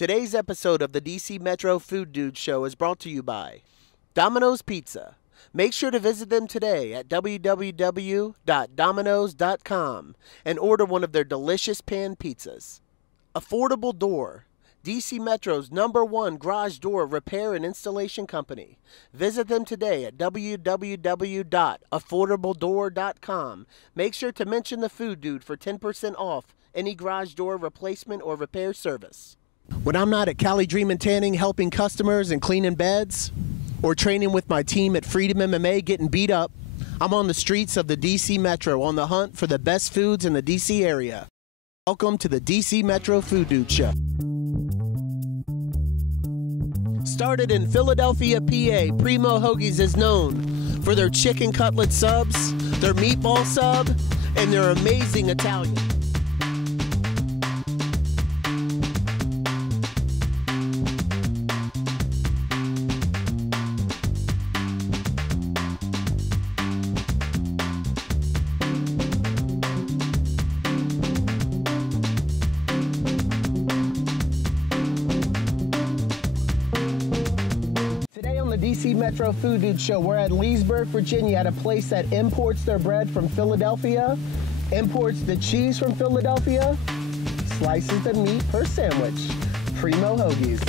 Today's episode of the DC Metro Food Dude Show is brought to you by Domino's Pizza. Make sure to visit them today at www.dominos.com and order one of their delicious pan pizzas. Affordable Door, DC Metro's #1 garage door repair and installation company. Visit them today at www.affordabledoor.com. Make sure to mention the Food Dude for 10% off any garage door replacement or repair service. When I'm not at Cali Dream and Tanning helping customers and cleaning beds, or training with my team at Freedom MMA getting beat up, I'm on the streets of the DC Metro on the hunt for the best foods in the DC area. Welcome to the DC Metro Food Dude Show. Started in Philadelphia, PA, Primo Hoagies is known for their chicken cutlet subs, their meatball sub, and their amazing Italian. DC Metro Food Dude Show. We're at Leesburg, Virginia, at a place that imports their bread from Philadelphia, imports the cheese from Philadelphia, slices the meat per sandwich. Primo Hoagies.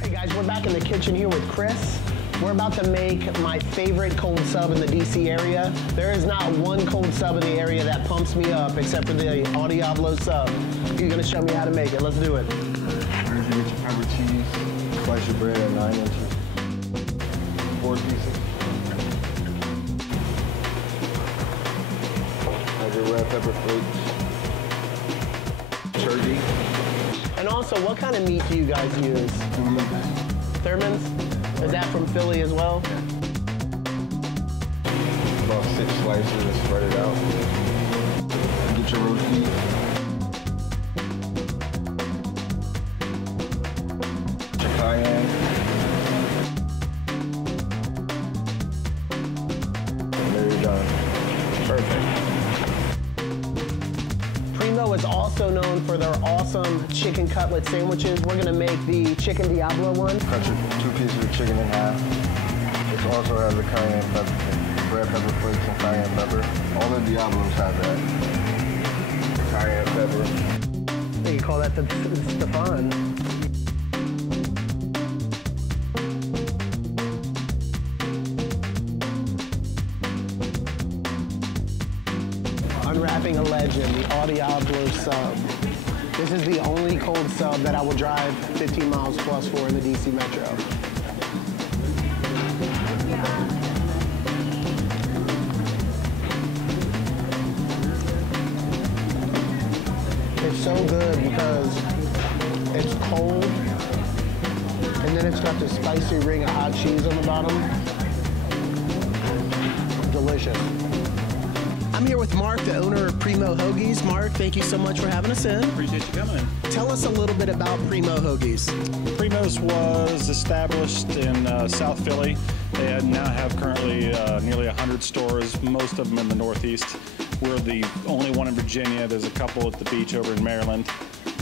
Hey guys, we're back in the kitchen here with Chris. We're about to make my favorite cold sub in the DC area. There is not one cold sub in the area that pumps me up except for the Au Diablo sub. You're gonna show me how to make it. Let's do it. Here's your rich pepper cheese. Slice your bread at 9 inches. 4 pieces. Have your red pepper flakes. Turkey. And also, what kind of meat do you guys use? Thurman's? Is that from Philly as well? About 6 slices and spread it out. Get your roast beef. Your cayenne. And there you're done. Perfect. Primo is also known for their awesome chicken cutlet sandwiches. We're gonna make the chicken Diablo one. Cut your 2 pieces of chicken in half. This also has the cayenne pepper, red pepper flakes and cayenne pepper. All the Diablos have that. Cayenne pepper. You call that the Stefan. Unwrapping a legend, the Au Diablo sub. This is the only cold sub that I will drive 15 miles plus for in the DC Metro. It's so good because it's cold, and then it's got the spicy ring of hot cheese on the bottom. Delicious. I'm here with Mark, the owner of Primo Hoagies. Mark, thank you so much for having us in. Appreciate you coming in. Tell us a little bit about Primo Hoagies. Primo's was established in South Philly. They now have currently nearly 100 stores, most of them in the Northeast. We're the only one in Virginia. There's a couple at the beach over in Maryland,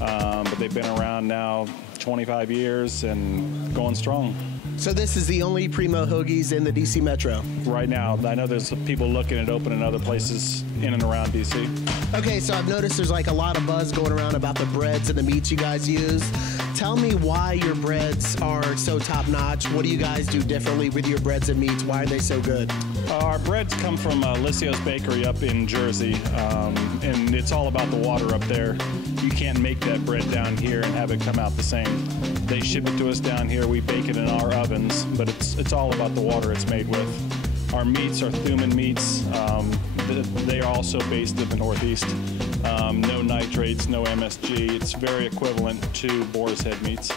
but they've been around now 25 years and going strong. So this is the only Primo Hoagies in the DC Metro? Right now, I know there's people looking at opening other places in and around DC. Okay, so I've noticed there's like a lot of buzz going around about the breads and the meats you guys use. Tell me why your breads are so top-notch. What do you guys do differently with your breads and meats? Why are they so good? Our breads come from Lysios Bakery up in Jersey, and it's all about the water up there. You can't make that bread down here and have it come out the same. They ship it to us down here, we bake it in our ovens, but it's all about the water it's made with. Our meats are Thuman meats. They are also based in the Northeast. No nitrates, no MSG. It's very equivalent to boar's head meats.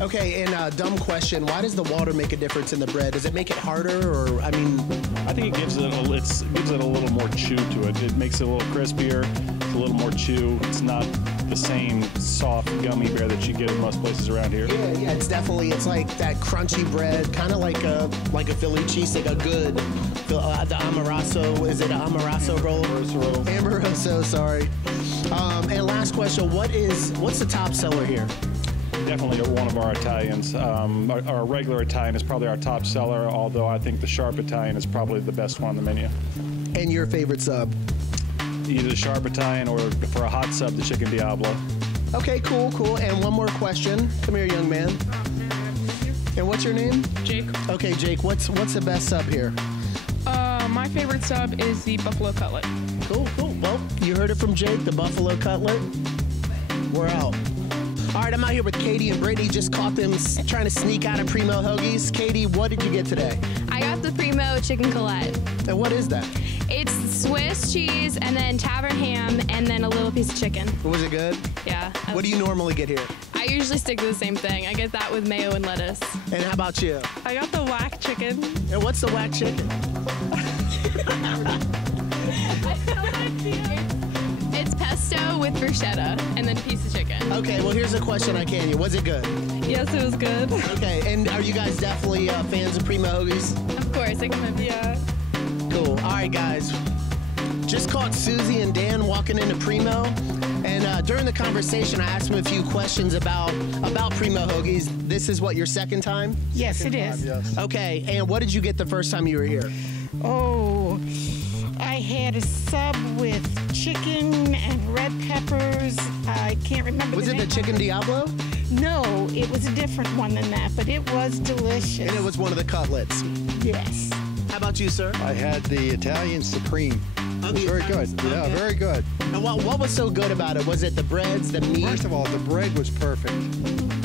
Okay, and dumb question, why does the water make a difference in the bread? Does it make it harder, or, I mean? I think it gives it a little more chew to it. It makes it a little crispier, it's a little more chew. It's not the same soft gummy bear that you get in most places around here. Yeah, it's definitely, it's like that crunchy bread, kind of like a Philly cheesesteak, a good, the Amoroso, is it an Amoroso roll? Amoroso, sorry. And last question, what's the top seller here? Definitely one of our Italians. Our regular Italian is probably our top seller, although I think the sharp Italian is probably the best one on the menu. And your favorite sub? Either the sharp Italian or, for a hot sub, the chicken Diablo. Okay, cool. And one more question. Come here, young man. And what's your name? Jake. Okay, Jake, what's the best sub here? My favorite sub is the buffalo cutlet. Cool. Well, you heard it from Jake, the buffalo cutlet. We're out. All right, I'm out here with Katie and Brittany. Just caught them trying to sneak out of Primo Hoagies. Katie, what did you get today? I got the Primo chicken colette. And what is that? It's Swiss cheese and then tavern ham and then a little piece of chicken. Was it good? Yeah. What do you normally get here? I usually stick to the same thing. I get that with mayo and lettuce. And how about you? I got the whack chicken. And what's the whack chicken? It's pesto with bruschetta and then a piece of chicken. Okay, well, here's a question I can you. Was it good? Yes, it was good. Okay, and are you guys definitely fans of Primo Hoagies? Of course, I can Yeah. Cool. All right, guys. Just caught Susie and Dan walking into Primo, and during the conversation, I asked them a few questions about Primo Hoagies. This is what, your second time? Yes, it is. Yes. Okay, and what did you get the first time you were here? Oh, I had a sub with chicken and red peppers. I can't remember. Was it the chicken Diablo? No, it was a different one than that, but it was delicious. And it was one of the cutlets? Yes. How about you, sir? I had the Italian Supreme. It was very good. Yeah, very good. And what was so good about it? Was it the breads, the meat? First of all, the bread was perfect.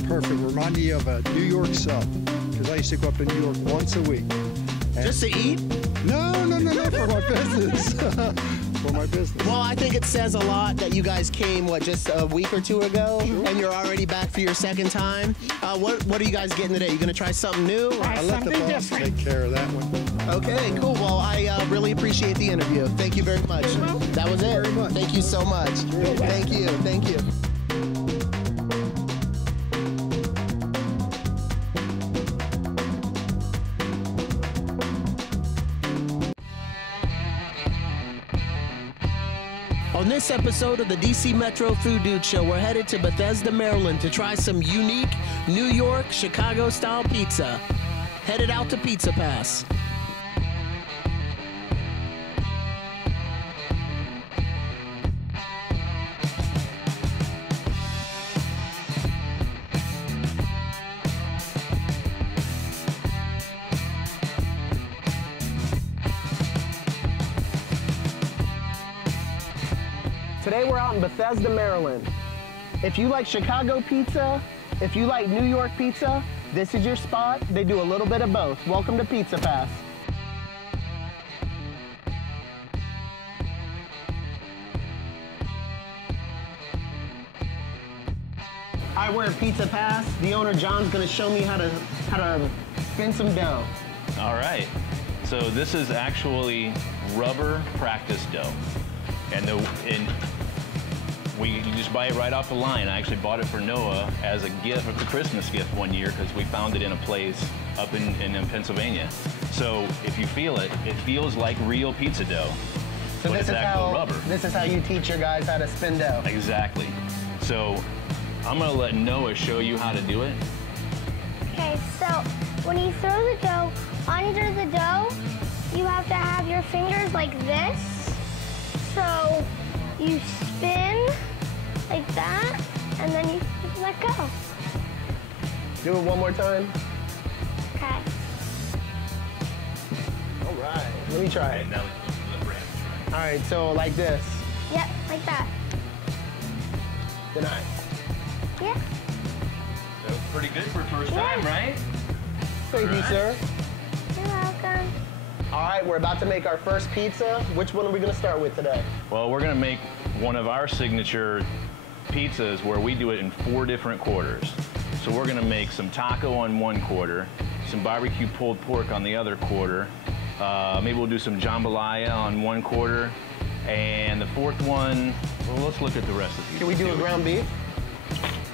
Perfect. Reminded me of a New York sub, because I used to go up to New York once a week. And just to eat? No, for my business. For my business. Well, I think it says a lot that you guys came, just a week or two ago, and you're already back for your second time. What are you guys getting today? You going to try something new? I let the boss take care of that one. Okay, cool. Well, I really appreciate the interview. Thank you very much. That was it. Thank you so much. Thank you. On this episode of the DC Metro Food Dude Show, we're headed to Bethesda, Maryland to try some unique New York, Chicago-style pizza. Headed out to Pizza Pass. Today we're out in Bethesda, Maryland. If you like Chicago pizza, if you like New York pizza, this is your spot. They do a little bit of both. Welcome to Pizza Pass. All right, we're at Pizza Pass. The owner, John's gonna show me how to spin some dough. All right, so this is actually rubber practice dough. You just buy it right off the line. I actually bought it for Noah as a gift, a Christmas gift one year, because we found it in a place up in Pennsylvania. So if you feel it, it feels like real pizza dough, So but it's actual rubber. This is how you teach your guys how to spin dough. Exactly. So I'm gonna let Noah show you how to do it. Okay, so when you throw the dough under the dough, you have to have your fingers like this. So you spin like that, and then you let go. Do it one more time. Okay. All right, let me try it. All right, so like this. Yep, like that. Good night. Yeah. So pretty good for first time, right? Thank you, sir. You're welcome. All right, we're about to make our first pizza. Which one are we gonna start with today? Well, we're gonna make one of our signature pizzas where we do it in 4 different quarters. So we're gonna make some taco on 1 quarter, some barbecue pulled pork on the other quarter, maybe we'll do some jambalaya on 1 quarter, And the fourth one, well, let's look at the recipe. Can we do a ground beef?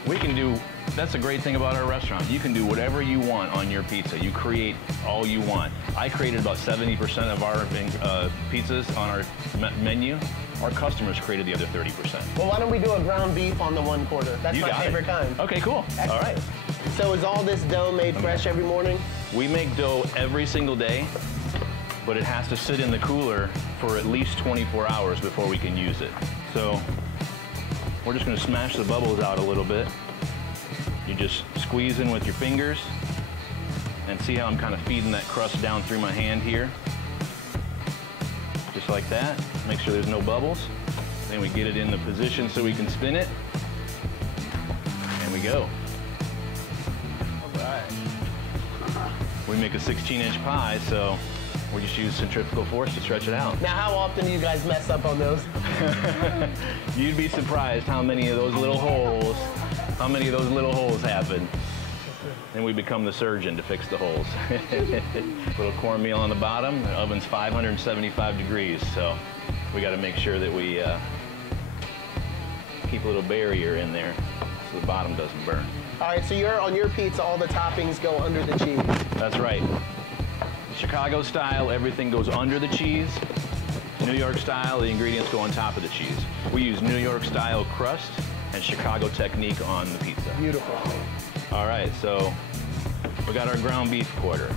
We can do, that's a great thing about our restaurant. You can do whatever you want on your pizza. You create all you want. I created about 70% of our pizzas on our menu. Our customers created the other 30%. Well, why don't we do a ground beef on the 1/4? That's my favorite kind. Okay, cool. Excellent. All right. So is all this dough made fresh every morning? We make dough every single day, but it has to sit in the cooler for at least 24 hours before we can use it. So we're just gonna smash the bubbles out a little bit. You just squeeze in with your fingers and see how I'm kind of feeding that crust down through my hand here. Just like that. Make sure there's no bubbles. Then we get it in the position so we can spin it. And we go. All right. We make a 16-inch pie, so we just use centrifugal force to stretch it out. Now, how often do you guys mess up on those? You'd be surprised how many of those little holes happen. Then we become the surgeon to fix the holes. Little cornmeal on the bottom. The oven's 575 degrees, so we got to make sure that we keep a little barrier in there so the bottom doesn't burn. All right, so on your pizza, all the toppings go under the cheese. That's right. Chicago style, everything goes under the cheese. New York style, the ingredients go on top of the cheese. We use New York style crust and Chicago technique on the pizza. Beautiful. All right, so we got our ground beef quarter.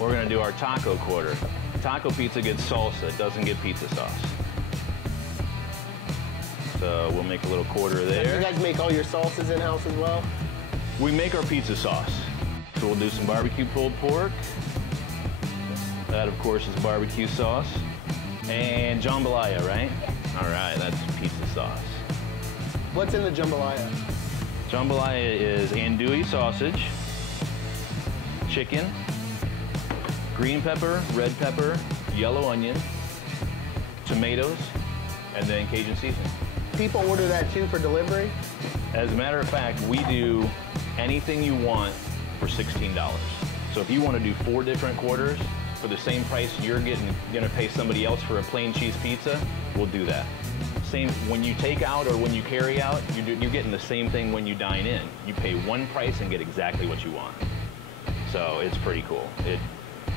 We're gonna do our taco quarter. Taco pizza gets salsa, it doesn't get pizza sauce. So we'll make a little quarter there. Do you guys make all your sauces in-house as well? We make our pizza sauce. So we'll do some barbecue pulled pork. That, of course, is barbecue sauce. And jambalaya, right? All right, that's pizza sauce. What's in the jambalaya? Jambalaya is andouille sausage, chicken, green pepper, red pepper, yellow onion, tomatoes, and then Cajun seasoning. People order that too for delivery? As a matter of fact, we do anything you want for $16. So if you want to do 4 different quarters for the same price you're gonna pay somebody else for a plain cheese pizza, we'll do that. Same when you take out or when you carry out, you're getting the same thing when you dine in. You pay one price and get exactly what you want. So it's pretty cool.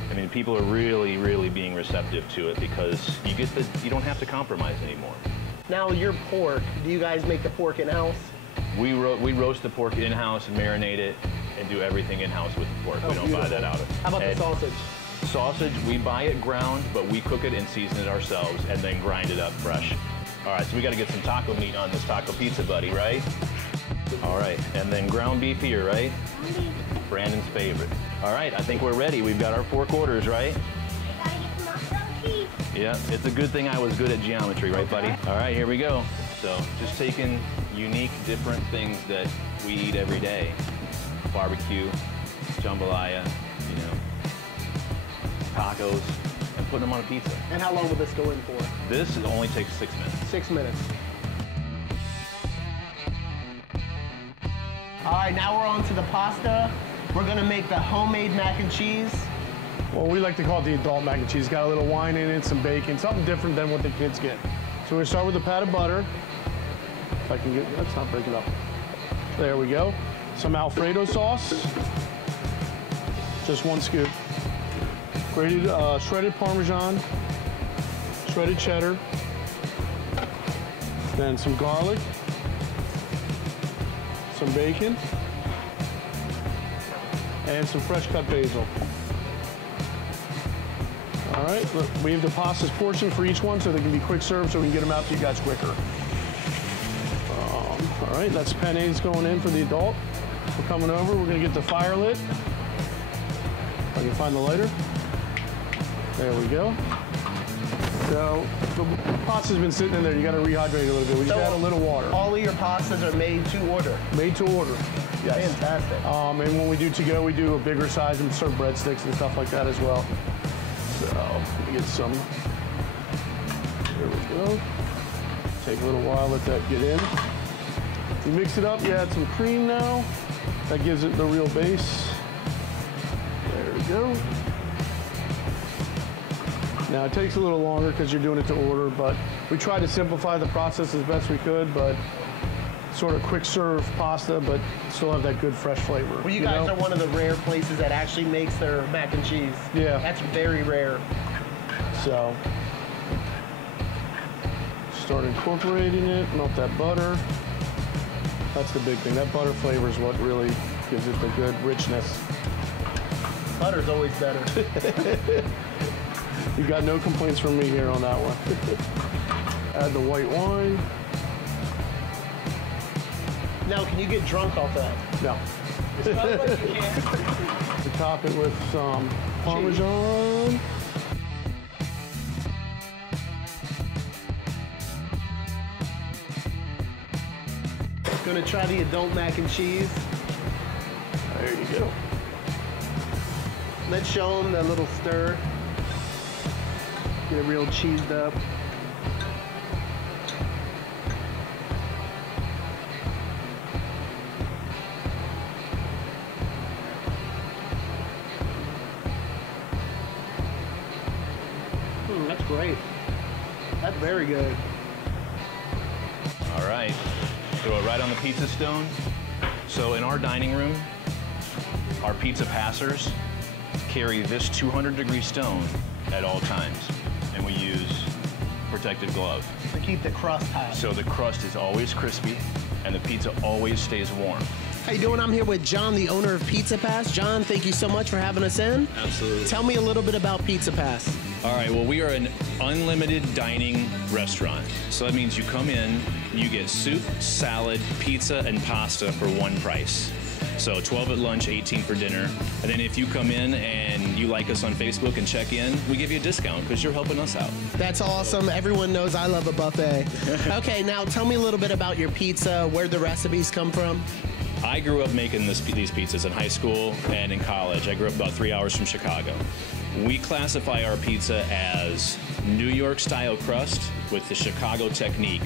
I mean, people are really, really being receptive to it because you don't have to compromise anymore. Now your pork, do you guys make the pork in-house? We roast the pork in-house, marinate it, and do everything in-house with the pork. We don't buy that out of it. How about the sausage? Sausage, we buy it ground, but we cook it and season it ourselves and then grind it up fresh. All right, so we got to get some taco meat on this taco pizza, buddy, right? All right, and then ground beef here, right? Brandon's favorite. All right, I think we're ready. We've got our 4 quarters, right? I gotta get some macaroni cheese. Yeah, it's a good thing I was good at geometry, right, buddy? All right, here we go. So just taking unique, different things that we eat every day. Barbecue, jambalaya, you know, tacos, and putting them on a pizza. And how long will this go in for? This only takes 6 minutes. 6 minutes. All right, now we're on to the pasta. We're gonna make the homemade mac and cheese. Well, we like to call it the adult mac and cheese. Got a little wine in it, some bacon, something different than what the kids get. So we start with a pat of butter. If I can get, that's not breaking up. There we go. Some Alfredo sauce. Just 1 scoop. Grated, shredded Parmesan, shredded cheddar, then some garlic, some bacon, and some fresh cut basil. All right, look, we have the pastas portioned for each one so they can be quick served so we can get them out to you guys quicker. All right, that's pennes going in for the adult. We're coming over, we're gonna get the fire lit. If I can find the lighter. There we go. So the pasta's been sitting in there. You got to rehydrate a little bit. We just add a little water. All of your pastas are made to order. Made to order. Yes. Fantastic. And when we do to go, we do a bigger size and serve breadsticks and stuff like that as well. So let me get some. There we go. Take a little while, let that get in. You mix it up. You add some cream now. That gives it the real base. There we go. Now, it takes a little longer because you're doing it to order, but we tried to simplify the process as best we could, but sort of quick serve pasta, but still have that good fresh flavor. Well, you guys are one of the rare places that actually makes their mac and cheese. Yeah. That's very rare. So, start incorporating it, melt that butter. That's the big thing. That butter flavor is what really gives it the good richness. Butter's always better. You got no complaints from me here on that one. Add the white wine. Now, can you get drunk off that? No. We top it with some Parmesan. Gonna try the adult mac and cheese. There you go. Let's show them that little stir. Get it real cheesed up. That's great. That's very good. All right, throw it right on the pizza stone. So in our dining room, our pizza passers carry this 200-degree stone at all times, and we use protective glove. To keep the crust high. So the crust is always crispy, and the pizza always stays warm. How you doing? I'm here with John, the owner of Pizza Pass. John, thank you so much for having us in. Absolutely. Tell me a little bit about Pizza Pass. All right, well, we are an unlimited dining restaurant. So that means you come in, you get soup, salad, pizza, and pasta for one price. So 12 at lunch, 18 for dinner. And then if you come in and you like us on Facebook and check in, we give you a discount because you're helping us out. That's awesome. Everyone knows I love a buffet. Okay, now tell me a little bit about your pizza, where the recipes come from. I grew up making these pizzas in high school and in college. I grew up about 3 hours from Chicago. We classify our pizza as New York style crust with the Chicago technique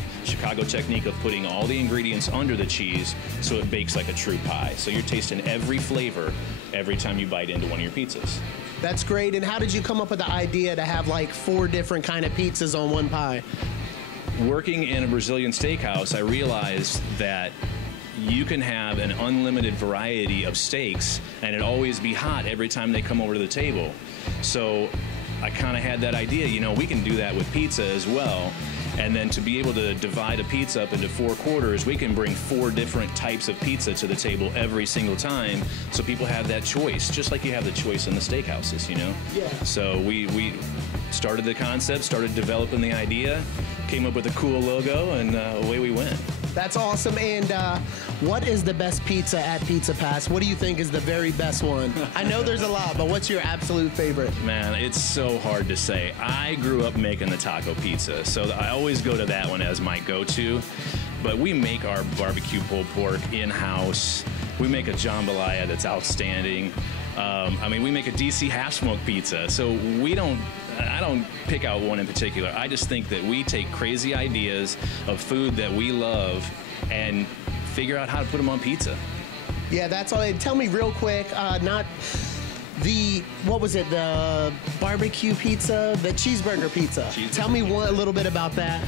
of putting all the ingredients under the cheese so it bakes like a true pie. So you're tasting every flavor every time you bite into one of your pizzas. That's great. And how did you come up with the idea to have like 4 different kind of pizzas on one pie? Working in a Brazilian steakhouse, I realized that you can have an unlimited variety of steaks and it always be hot every time they come over to the table. So I kind of had that idea, you know, we can do that with pizza as well. And then to be able to divide a pizza up into 4 quarters, we can bring 4 different types of pizza to the table every single time so people have that choice, just like you have the choice in the steakhouses, you know? Yeah. So we started the concept, started developing the idea, came up with a cool logo, and away we went. That's awesome. And what is the best pizza at Pizza Pass? What do you think is the very best one? I know there's a lot, but what's your absolute favorite? Man, it's so hard to say. I grew up making the taco pizza, so I always go to that one as my go-to. But we make our barbecue pulled pork in-house. We make a jambalaya that's outstanding. I mean, we make a DC half-smoked pizza, so I don't pick out one in particular. I just think that we take crazy ideas of food that we love and figure out how to put them on pizza. Yeah, that's all. Tell me real quick, not the, what was it, the barbecue pizza, the cheeseburger pizza. Tell me a little bit about that.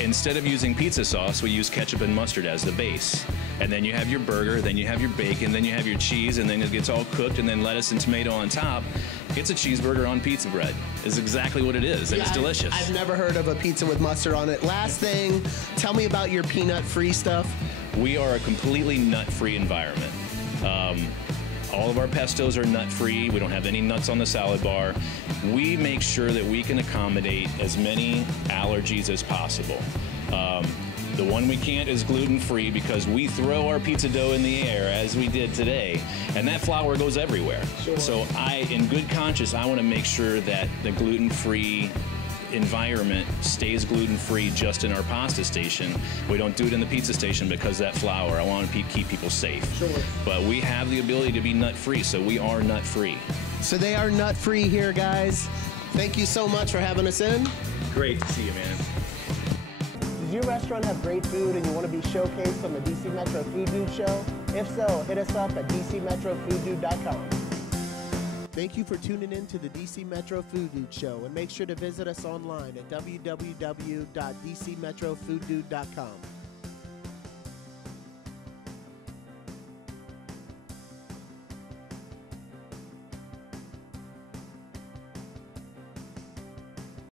Instead of using pizza sauce, we use ketchup and mustard as the base. And then you have your burger, then you have your bacon, then you have your cheese, and then it gets all cooked, and then lettuce and tomato on top. It's a cheeseburger on pizza bread. It's exactly what it is, and it's delicious. I've never heard of a pizza with mustard on it. Last thing, tell me about your peanut-free stuff. We are a completely nut-free environment. All of our pestos are nut-free. We don't have any nuts on the salad bar. We make sure that we can accommodate as many allergies as possible. The one we can't is gluten-free because we throw our pizza dough in the air as we did today, and that flour goes everywhere. Sure. So in good conscience, I want to make sure that the gluten-free environment stays gluten-free just in our pasta station. We don't do it in the pizza station because that flour. I want to keep people safe. Sure. But we have the ability to be nut-free, so we are nut-free. So they are nut-free here, guys. Thank you so much for having us in. Great to see you, man. Does your restaurant have great food and you want to be showcased on the DC Metro Food Dude Show? If so, hit us up at dcmetrofooddude.com. Thank you for tuning in to the DC Metro Food Dude Show, and make sure to visit us online at www.dcmetrofooddude.com.